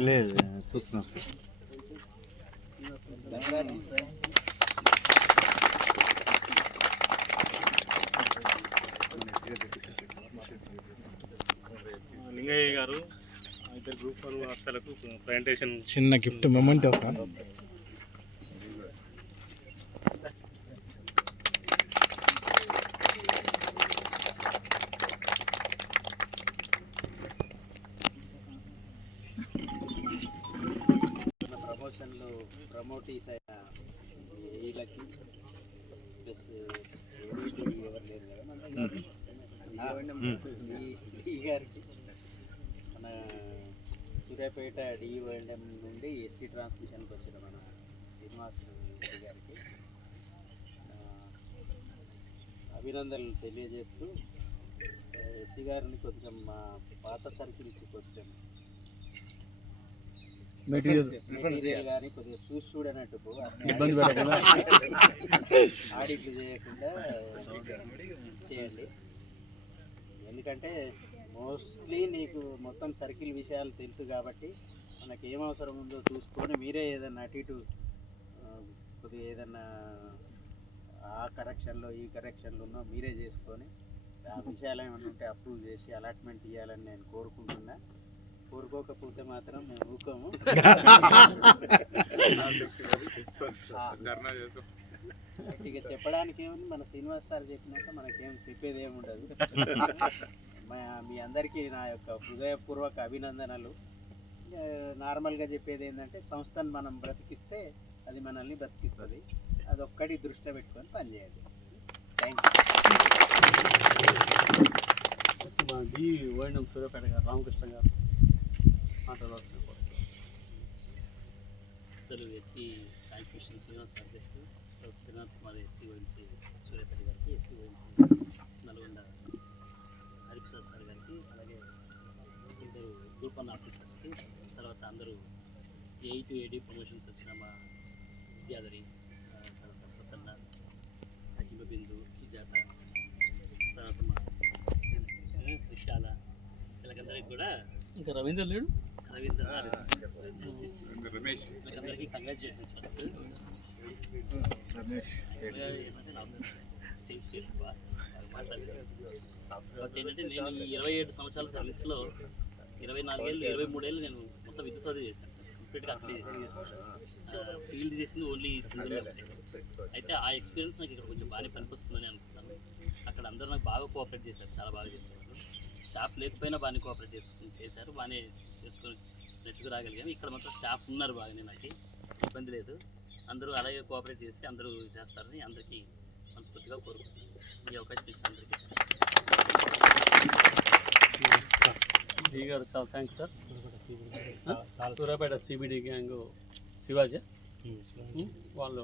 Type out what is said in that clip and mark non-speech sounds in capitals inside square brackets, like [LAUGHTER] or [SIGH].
లేదు చూస్తున్నాం సార్ లింగయ్య గారు ఇద్దరు గ్రూప్ వన్ హస్తలకు ప్రజెంటేషన్ చిన్న గిఫ్ట్ మొమెంట్ ఒక ప్రమోటీస్ అయిన వీళ్ళకి ప్లస్ ఎవరు లేరు కదా గారికి. మన సూర్యాపేట డిఓఎండ్ఎం నుండి ఎస్సీ ట్రాన్స్మిషన్కి వచ్చిన మన శ్రీనివాస్ రెడ్డి గారికి అభినందనలు తెలియజేస్తూ ఎస్సీ గారిని కొంచెం మా పాత సర్కిల్కి కొంచెం మెటీరియల్ కానీ కొద్దిగా చూసి చూడనట్టు పో. [LAUGHS] ఇబ్బంది పెట్టకుండా ఆడిట్లు చేయకుండా చేయండి. ఎందుకంటే మోస్ట్లీ నీకు మొత్తం సర్కిల్ విషయాలు తెలుసు కాబట్టి మనకి ఏం అవసరం ఉందో చూసుకొని మీరే ఏదన్నా అటు ఇటు ఆ, కొద్దిగా ఏదన్నా ఆ కరెక్షన్లో ఈ కరెక్షన్లో ఉన్నో మీరే చేసుకొని ఆ విషయాలు ఏమైనా ఉంటే అప్రూవ్ చేసి అలాట్మెంట్ ఇవ్వాలని నేను కోరుకుంటున్నా. కోరుకోకపోతే మాత్రం మేము ఊకోము. ఇక చెప్పడానికి ఏముంది? మన శ్రీనివాస్ సార్ చెప్పినాక మనకేం చెప్పేది ఏమి ఉండదు. మా- అందరికీ నా యొక్క హృదయపూర్వక అభినందనలు. నార్మల్గా చెప్పేది ఏంటంటే సంస్థను మనం బ్రతికిస్తే అది మనల్ని బ్రతికిస్తుంది. అదొక్కటి దృష్టిలో పెట్టుకొని పనిచేయాలి థ్యాంక్ యూ మా డి వైండం సూర్యాపేట గారు రామకృష్ణ గారు. మాట్లాడవచ్చు ఇద్దరు ఎస్సీ కాన్స్టిట్యూషన్ శ్రీనివాస్ అధ్యక్షుడు త్రినాథ్ కుమార్ ఎస్సీ ఓఎంసీ సూర్యాపేట గారికి SC OMC Nalgonda Hariprasad sir గారికి అలాగే ఇద్దరు గ్రూప్ వన్ ఆఫీసర్స్కి తర్వాత అందరూ ఏ టు ఏడి ప్రమోషన్స్ వచ్చిన మా విద్యాధరి తర్వాత ప్రసన్న హిమబిందు సుజాత తర్వాత మా త్రిశాల వీళ్ళకందరికీ కూడా ఇంకా రవీంద్ర లేడు. రవీంద్ర ఏంటంటే నేను ఈ ఇరవై ఏడు సంవత్సరాల సర్వీస్లో ఇరవై నాలుగేళ్ళు ఇరవై మూడేళ్ళు నేను మొత్తం విద్యుత్ చదువు చేశాను సార్ కంప్లీట్గా అక్కడే ఫీల్డ్ చేసింది ఓన్లీ సింగిల్ అయితే ఆ ఎక్స్పీరియన్స్ నాకు ఇక్కడ కొంచెం బాగానే పనికొస్తుందని అనుకున్నాను అక్కడ అందరూ నాకు బాగా కోఆపరేట్ చేశారు చాలా బాగా చేశారు స్టాఫ్ లేకపోయినా బాగానే కోఆపరేట్ చేసుకుని చేశారు. బాగానే చేసుకొని నెట్టుకు రాగలిగాము ఇక్కడ మాత్రం స్టాఫ్ ఉన్నారు బాగానే నాకు. ఇబ్బంది లేదు. అందరూ అలాగే కోఆపరేట్ చేసి అందరూ చేస్తారని అందరికీ మనస్ఫూర్తిగా కోరుకుంటున్నాను. ఈ అవకాశం ఇచ్చిన అందరికీ. డి గారు చాలా thanks sir Suryapet CBD gang Shivaji. వాళ్ళు